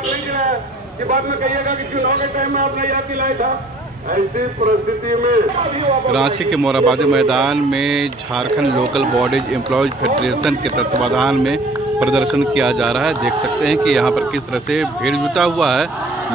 याद नहीं दिलाया कि बाद में कहिएगा कि चुनाव के टाइम में आपने याद दिलाया था। ऐसी परिस्थिति में रांची के मोराबादी मैदान में Jharkhand local bodies employees federation के तत्वाधान में प्रदर्शन किया जा रहा है। देख सकते हैं कि यहाँ पर किस तरह से भीड़ जुटा हुआ है।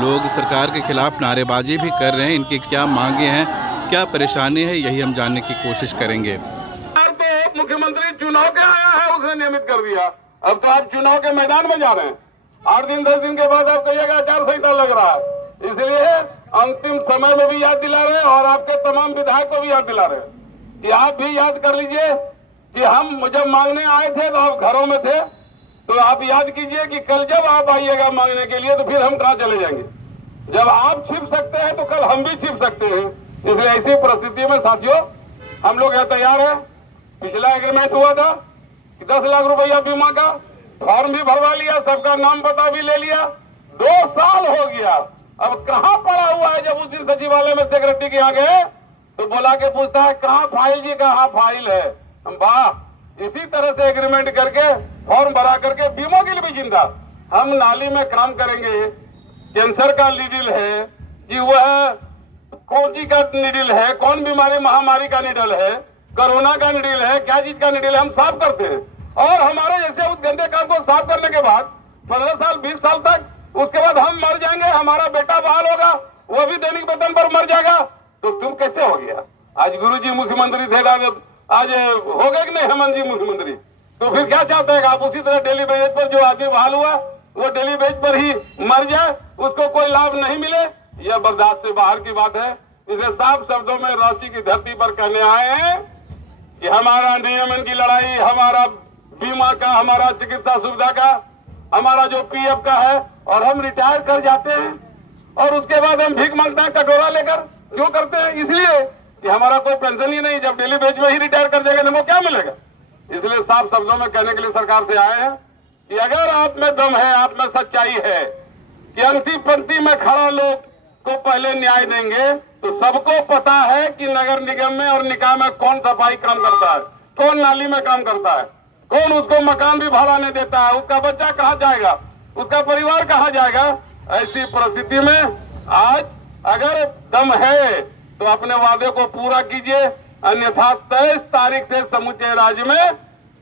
लोग सरकार के खिलाफ नारेबाजी भी कर रहे हैं। इनकी क्या मांगे हैं, क्या परेशानी है, यही हम जानने की कोशिश करेंगे। तो मुख्यमंत्री चुनाव के आया है, उसने नियमित कर दिया। अब तो आप चुनाव के मैदान में जा रहे हैं। 8 दिन 10 दिन के बाद आप कहिएगा आचार संहिता लग रहा है। इसलिए अंतिम समय में भी याद दिला रहे हैं और आपके तमाम विधायक को भी याद दिला रहे हैं कि आप भी याद कर लीजिए कि हम जब मांगने आए थे तो आप घरों में थे। तो आप याद कीजिए कि कल जब आप आइएगा मांगने के लिए तो फिर हम कहाँ चले जाएंगे। जब आप छिप सकते हैं तो कल हम भी छिप सकते हैं। इसलिए ऐसी परिस्थिति में साथियों हम लोग यहाँ तैयार हैं। पिछला एग्रीमेंट हुआ था कि 10 लाख रुपया बीमा का, फॉर्म भी भरवा लिया, सबका नाम पता भी ले लिया। 2 साल हो गया, अब कहाँ पड़ा हुआ है। जब उस दिन सचिवालय में सेक्रेटरी के यहाँ गए तो बुला के पूछता है कहाँ फाइल जी, कहाँ फाइल है। हम वाह, इसी तरह से एग्रीमेंट करके फॉर्म भरा करके बीमों के लिए भी चिंता। हम नाली में काम करेंगे, कैंसर का नीडल है कि वह कौन चीज का नीडल है, कौन बीमारी महामारी का नीडल है, कोरोना का नीडल है, क्या चीज का नीडल है, हम साफ करते हैं। और हमारे जैसे उस गंदे काम को साफ करने के बाद 15 साल 20 साल तक, उसके बाद हम मर जाएंगे, हमारा बेटा बहाल होगा, वो भी दैनिक वेतन पर मर जाएगा। तो तुम कैसे हो गया। आज गुरुजी मुख्यमंत्री थे, आज हो गए कि नहीं हेमंत जी मुख्यमंत्री। तो फिर क्या चाहते हैं आप उसी तरह डेली बेज पर जो आदमी बहाल हुआ वो डेली बेज पर ही मर जाए, उसको कोई लाभ नहीं मिले। यह बर्दाश्त से बाहर की बात है। इसलिए साफ शब्दों में रांची की धरती पर कहने आए हैं कि हमारा नियमन की लड़ाई, हमारा बीमा का, हमारा चिकित्सा सुविधा का, हमारा जो पीएफ का है, और हम रिटायर कर जाते हैं और उसके बाद हम भीख मांगते हैं कटोरा लेकर। क्यों करते हैं? इसलिए कि हमारा कोई पेंशन ही नहीं। जब डेली बेज में ही रिटायर कर जाएगा तो वो क्या मिलेगा। इसलिए साफ शब्दों में कहने के लिए सरकार से आए हैं कि अगर आप में दम है, आप में सच्चाई है कि अंतिम पंक्ति में खड़ा लोग को पहले न्याय देंगे, तो सबको पता है कि नगर निगम में और निकाय में कौन सफाई काम करता है, कौन नाली में काम करता है, कौन उसको मकान भी भाड़ा नहीं देता है, उसका बच्चा कहाँ जाएगा, उसका परिवार कहाँ जाएगा। ऐसी परिस्थिति में आज अगर दम है तो अपने वादे को पूरा कीजिए, अन्यथा 23 तारीख से समूचे राज्य में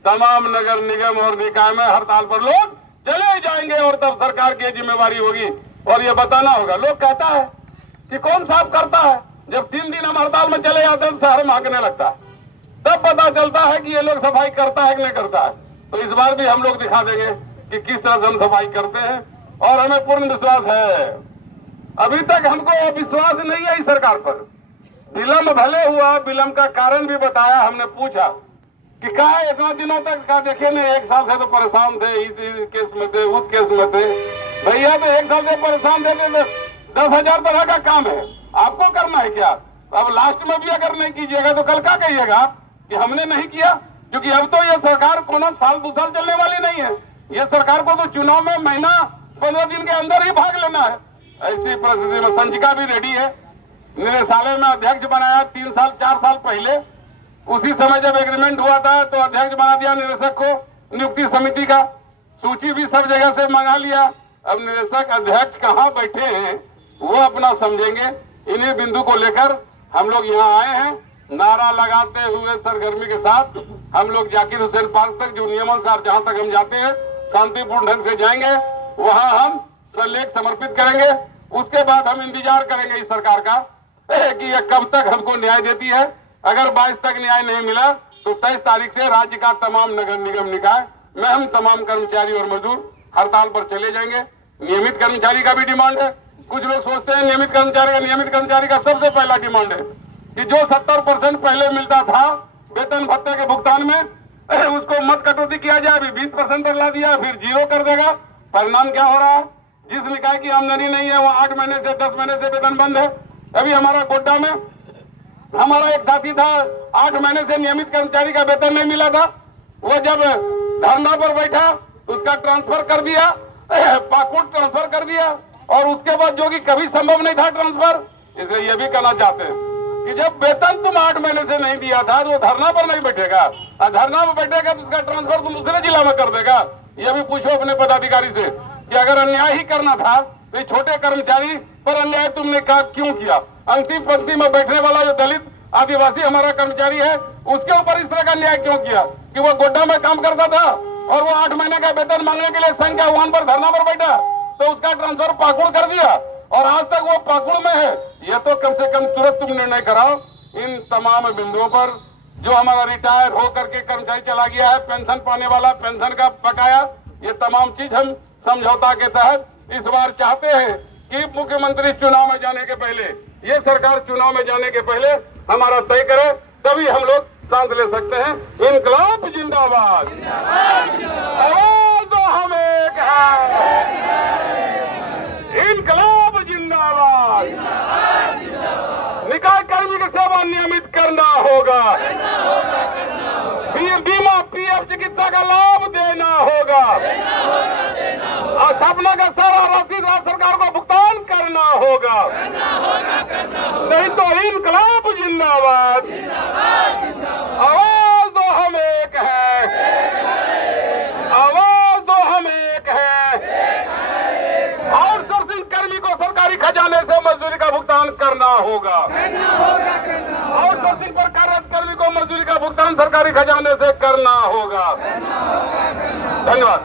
तमाम नगर निगम और निकाय में हड़ताल पर लोग चले जाएंगे और तब सरकार की जिम्मेवारी होगी और ये बताना होगा। लोग कहता है कि कौन साफ करता है, जब 3 दिन हम हड़ताल में चले जाते हैं शहर में आगने लगता है, तब पता चलता है कि ये लोग सफाई करता है कि नहीं करता है। तो इस बार भी हम लोग दिखा देंगे कि किस तरह से हम सफाई करते हैं और हमें पूर्ण विश्वास है। अभी तक हमको विश्वास नहीं है इस सरकार पर। विलंब भले हुआ, विलंब का कारण भी बताया। हमने पूछा कि क्या इतना दिनों तक का देखे नहीं, 1 साल से तो परेशान थे, इस केस में थे, उस केस में थे। भैया तो 1 साल से परेशान थे तो 10,000 तरह का काम है, आपको करना है क्या। अब लास्ट में भी अगर नहीं कीजिएगा तो कल क्या कहिएगा कि हमने नहीं किया। क्योंकि अब तो ये सरकार को ना साल 2 साल चलने वाली नहीं है। ये सरकार को तो चुनाव में महीना 15 दिन के अंदर ही भाग लेना है। ऐसी परिस्थिति में संचिका भी रेडी है। निदेशालय में अध्यक्ष बनाया 3 साल 4 साल पहले। उसी समय जब एग्रीमेंट हुआ था तो अध्यक्ष बना दिया निदेशक को, नियुक्ति समिति का सूची भी सब जगह से मंगा लिया। अब निदेशक अध्यक्ष कहाँ बैठे हैं वो अपना समझेंगे। इन्हीं बिंदु को लेकर हम लोग यहाँ आए हैं। नारा लगाते हुए सरगर्मी के साथ हम लोग जाकिर हुसैन पार्क तक, जो नियमन साहब जहाँ तक हम जाते हैं शांतिपूर्ण ढंग से जाएंगे, वहाँ हम सलेख समर्पित करेंगे। उसके बाद हम इंतजार करेंगे इस सरकार का कि यह कब तक हमको न्याय देती है। अगर 22 तक न्याय नहीं मिला तो 23 तारीख से राज्य का तमाम नगर निगम निकाय में हम तमाम कर्मचारी और मजदूर हड़ताल पर चले जाएंगे। नियमित कर्मचारी का भी डिमांड है। कुछ लोग सोचते हैं नियमित कर्मचारी का सबसे पहला डिमांड है कि जो 70% पहले मिलता था वेतन भत्ते के भुगतान में, उसको मत कटौती किया जाए। अभी 20% पर ला दिया, फिर 0 कर देगा। परिणाम क्या हो रहा है, जिस निकाय की आमदनी नहीं है वो 8 महीने से 10 महीने से वेतन बंद है। अभी हमारा गोड्डा में हमारा एक साथी था, 8 महीने से नियमित कर्मचारी का वेतन नहीं मिला था। वो जब धरना पर बैठा उसका ट्रांसफर कर दिया, पाकुड़ ट्रांसफर कर दिया, और उसके बाद जो कि कभी संभव नहीं था ट्रांसफर। इसलिए ये भी कहना चाहते हैं कि जब वेतन तुम 8 महीने से नहीं दिया था तो धरना पर नहीं बैठेगा, और धरना पर बैठेगा तो उसका ट्रांसफर तुम दूसरे जिला में कर देगा। ये भी पूछो अपने पदाधिकारी से कि कि अगर अन्याय ही करना था तो ये छोटे कर्मचारी पर अन्याय तुमने क्यों किया? अंतिम पंक्ति में बैठने वाला जो दलित आदिवासी हमारा कर्मचारी है उसके ऊपर इस तरह का अन्याय क्यों किया कि वो गोड्डा में काम करता था और वो 8 महीने का वेतन मांगने के लिए संघ के आह्वान पर धरना पर बैठा तो उसका ट्रांसफर पाकुड़ कर दिया और आज तक वो पाकुड़ में है। ये तो कम से कम तुरंत तुम निर्णय कराओ इन तमाम बिंदुओं पर। जो हमारा रिटायर होकर के कर्मचारी चला गया है, पेंशन पाने वाला पेंशन का बकाया, ये तमाम चीज हम समझौता के तहत इस बार चाहते हैं कि मुख्यमंत्री चुनाव में जाने के पहले, ये सरकार चुनाव में जाने के पहले हमारा तय करे, तभी हम लोग सांस ले सकते हैं। इनकलाब जिंदाबाद, आवाज दो हम एक है, इनकलाब जिंदाबाद। निकाय कर्मी की सेवा नियमित करना होगा, बीमा पीएफ चिकित्सा का लाभ देना होगा, स्थापना का सारा राशि राज्य सरकार को भुगतान करना होगा, नहीं तो इनकलाब जिंदाबाद। आवाज दो हम एक है, आवाज दो हम एक है। आउटसोर्सिंग कर्मी को सरकारी खजाने से मजदूरी का भुगतान करना होगा, आउटसोर्सिंग पर कार्यरत कर्मी को मजदूरी का भुगतान सरकारी खजाने से करना होगा। धन्यवाद।